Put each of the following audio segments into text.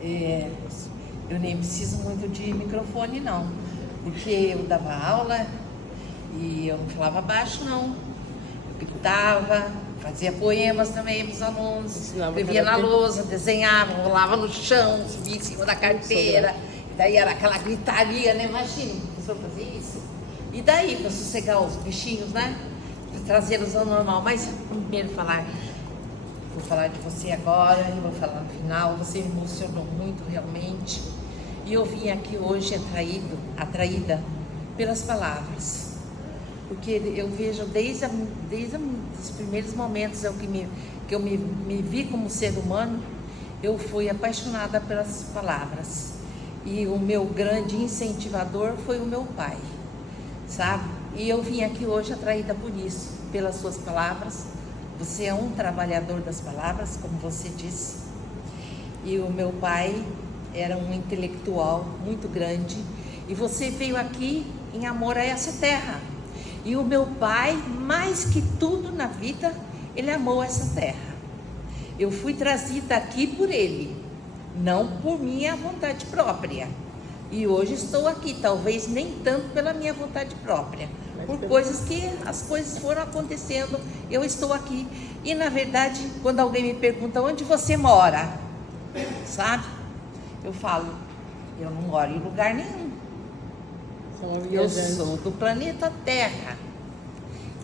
Eu nem preciso muito de microfone, não, porque eu dava aula e eu não falava baixo, não. Eu gritava, fazia poemas também para os alunos, escrevia na lousa, desenhava, rolava no chão, subia em cima da carteira. Daí era aquela gritaria, né? Imagina, o professor fazia isso. E daí, para sossegar os bichinhos, né? Trazê-los ao normal. Mas primeiro vou falar de você agora, eu vou falar no final. Você me emocionou muito, realmente. E eu vim aqui hoje atraída pelas palavras. Porque eu vejo desde os primeiros momentos que eu me vi como ser humano, eu fui apaixonada pelas palavras. E o meu grande incentivador foi o meu pai, sabe? E eu vim aqui hoje atraída por isso, pelas suas palavras. Você é um trabalhador das palavras, como você disse. E o meu pai era um intelectual muito grande. E você veio aqui em amor a essa terra. E o meu pai, mais que tudo na vida, ele amou essa terra. Eu fui trazida aqui por ele, não por minha vontade própria. E hoje estou aqui, talvez nem tanto pela minha vontade própria, por coisas que as coisas foram acontecendo, eu estou aqui. E na verdade, quando alguém me pergunta onde você mora, sabe? Eu falo, eu não moro em lugar nenhum. Eu sou do planeta Terra.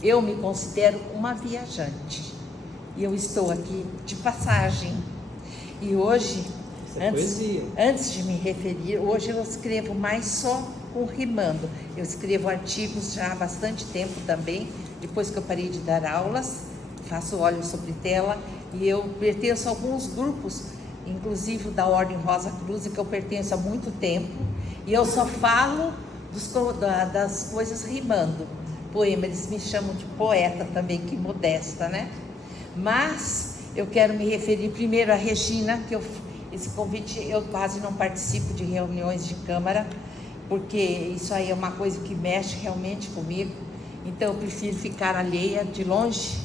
Eu me considero uma viajante. E eu estou aqui de passagem. E hoje, antes de me referir, hoje eu escrevo mais só com rimando. Eu escrevo artigos já há bastante tempo também, depois que eu parei de dar aulas, faço óleo sobre tela, e eu pertenço a alguns grupos, inclusive da Ordem Rosa Cruz, que eu pertenço há muito tempo, e eu só falo das coisas rimando. Poema, eles me chamam de poeta também, que modesta, né? Mas eu quero me referir primeiro a Regina, que esse convite eu quase não participo de reuniões de Câmara, porque isso aí é uma coisa que mexe realmente comigo, então eu prefiro ficar alheia, de longe.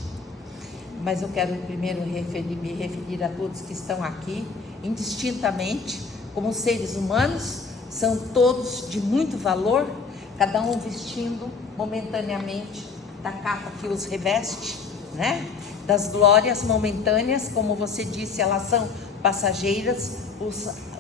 Mas eu quero primeiro me referir a todos que estão aqui, indistintamente, como seres humanos, são todos de muito valor, cada um vestindo momentaneamente da capa que os reveste, né? Das glórias momentâneas, como você disse, elas são passageiras.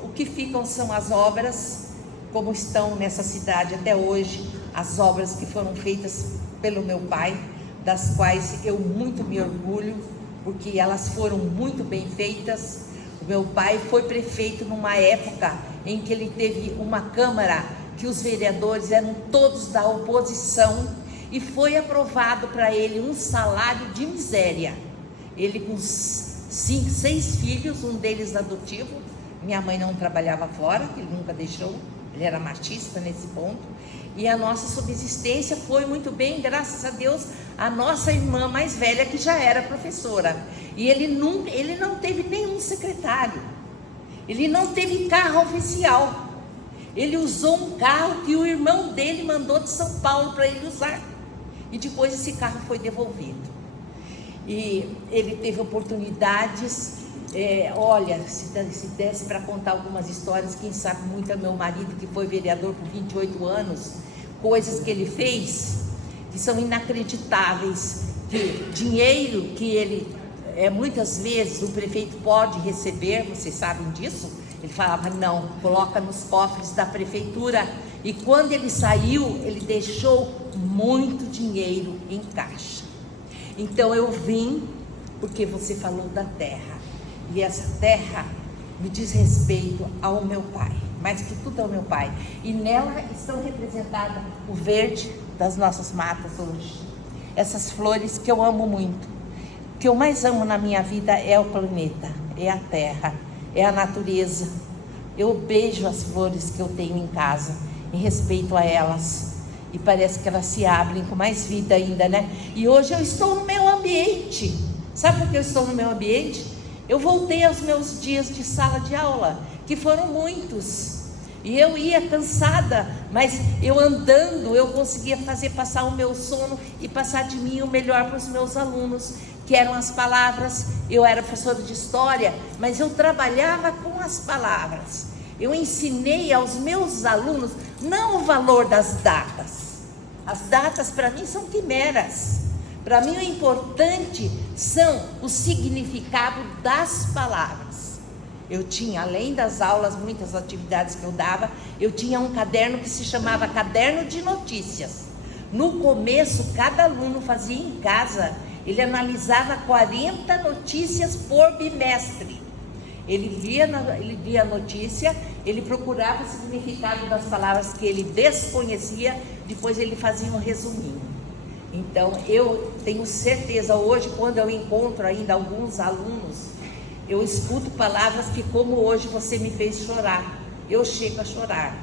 O que ficam são as obras, como estão nessa cidade até hoje, as obras que foram feitas pelo meu pai, das quais eu muito me orgulho, porque elas foram muito bem feitas. O meu pai foi prefeito numa época em que ele teve uma Câmara que os vereadores eram todos da oposição, e foi aprovado para ele um salário de miséria. Ele com 6 filhos, um deles adotivo. Minha mãe não trabalhava fora, ele nunca deixou, ele era machista nesse ponto. E a nossa subsistência foi muito bem, graças a Deus, a nossa irmã mais velha, que já era professora. E ele não teve nenhum secretário, ele não teve carro oficial. Ele usou um carro que o irmão dele mandou de São Paulo para ele usar. E depois esse carro foi devolvido. E ele teve oportunidades, olha, se desse para contar algumas histórias, quem sabe muito é meu marido, que foi vereador por 28 anos, coisas que ele fez, que são inacreditáveis, que dinheiro que ele, muitas vezes o prefeito pode receber, vocês sabem disso? Ele falava, não, coloca nos cofres da prefeitura. E quando ele saiu, ele deixou muito dinheiro em caixa. Então eu vim porque você falou da terra. E essa terra me diz respeito ao meu pai, mais que tudo ao meu pai. E nela estão representadas o verde das nossas matas hoje. Essas flores que eu amo muito. O que eu mais amo na minha vida é o planeta, é a terra, é a natureza. Eu beijo as flores que eu tenho em casa, em respeito a elas. E parece que elas se abrem com mais vida ainda, né? E hoje eu estou no meu ambiente. Sabe por que eu estou no meu ambiente? Eu voltei aos meus dias de sala de aula, que foram muitos. E eu ia cansada, mas eu andando, eu conseguia fazer passar o meu sono e passar de mim o melhor para os meus alunos, que eram as palavras. Eu era professora de história, mas eu trabalhava com as palavras. Eu ensinei aos meus alunos não o valor das datas. As datas para mim são quimeras. Para mim o importante são o significado das palavras. Eu tinha, além das aulas, muitas atividades que eu dava, eu tinha um caderno que se chamava Caderno de Notícias. No começo, cada aluno fazia em casa, ele analisava 40 notícias por bimestre. Ele via a notícia, ele procurava o significado das palavras que ele desconhecia, depois ele fazia um resuminho. Então, eu tenho certeza, hoje, quando eu encontro ainda alguns alunos, eu escuto palavras que, como hoje você me fez chorar, eu chego a chorar.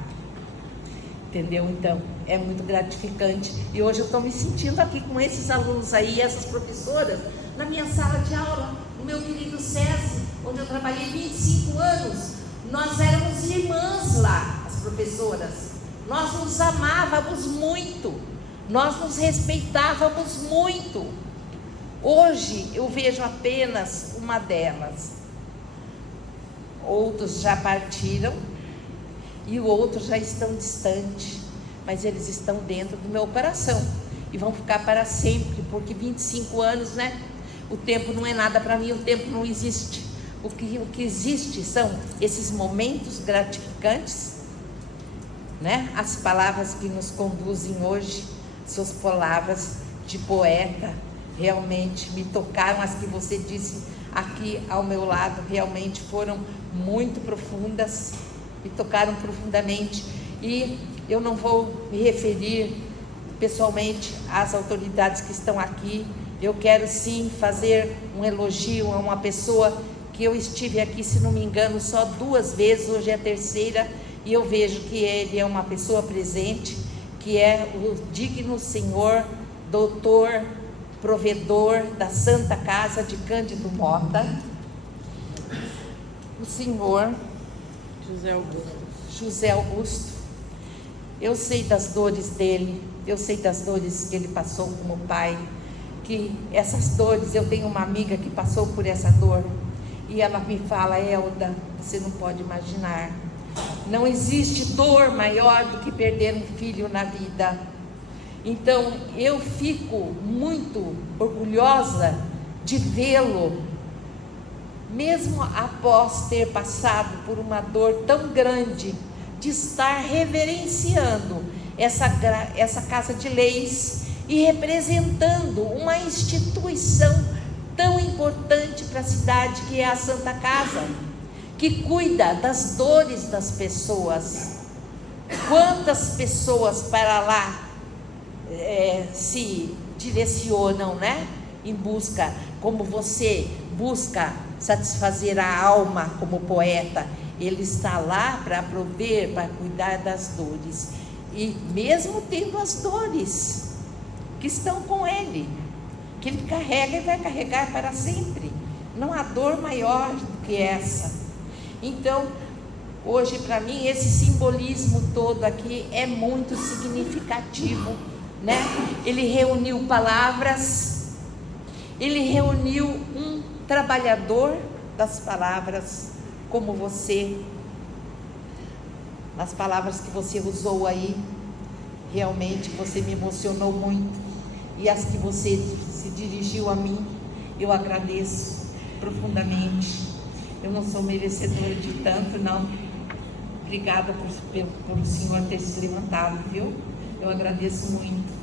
Entendeu? Então, é muito gratificante. E hoje eu estou me sentindo aqui com esses alunos aí, essas professoras, na minha sala de aula, no meu querido SESI, onde eu trabalhei 25 anos. Nós éramos irmãs lá, as professoras. Nós nos amávamos muito. Nós nos respeitávamos muito. Hoje eu vejo apenas uma delas. Outros já partiram e outros já estão distantes, mas eles estão dentro do meu coração e vão ficar para sempre, porque 25 anos, né? O tempo não é nada para mim, o tempo não existe. O que existe são esses momentos gratificantes, né? As palavras que nos conduzem hoje, suas palavras de poeta, realmente me tocaram. As que você disse aqui ao meu lado realmente foram muito profundas, me tocaram profundamente. E eu não vou me referir pessoalmente às autoridades que estão aqui. Eu quero sim fazer um elogio a uma pessoa que eu estive aqui, se não me engano, só 2 vezes, hoje é a 3ª, e eu vejo que ele é uma pessoa presente, que é o digno senhor, doutor, provedor da Santa Casa de Cândido Mota, o senhor José Augusto. Eu sei das dores dele, eu sei das dores que ele passou como pai, que essas dores, eu tenho uma amiga que passou por essa dor, e ela me fala: Elda, você não pode imaginar, não existe dor maior do que perder um filho na vida. Então eu fico muito orgulhosa de vê-lo, mesmo após ter passado por uma dor tão grande, de estar reverenciando essa Casa de Leis e representando uma instituição tão importante para a cidade, que é a Santa Casa, que cuida das dores das pessoas. Quantas pessoas para lá se direcionam, né? Em busca, como você busca satisfazer a alma como poeta, ele está lá para prover, para cuidar das dores. E mesmo tendo as dores que estão com ele, que ele carrega e vai carregar para sempre, não há dor maior do que essa. Então, hoje para mim esse simbolismo todo aqui é muito significativo, né? Ele reuniu palavras, ele reuniu um trabalhador das palavras como você. Nas palavras que você usou aí, realmente você me emocionou muito, e as que você se dirigiu a mim, eu agradeço profundamente. Eu não sou merecedora de tanto, não. Obrigada por o senhor ter se levantado, viu? Eu agradeço muito.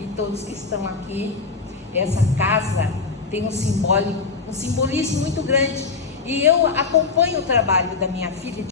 E todos que estão aqui, essa casa tem um simbolismo muito grande. E eu acompanho o trabalho da minha filha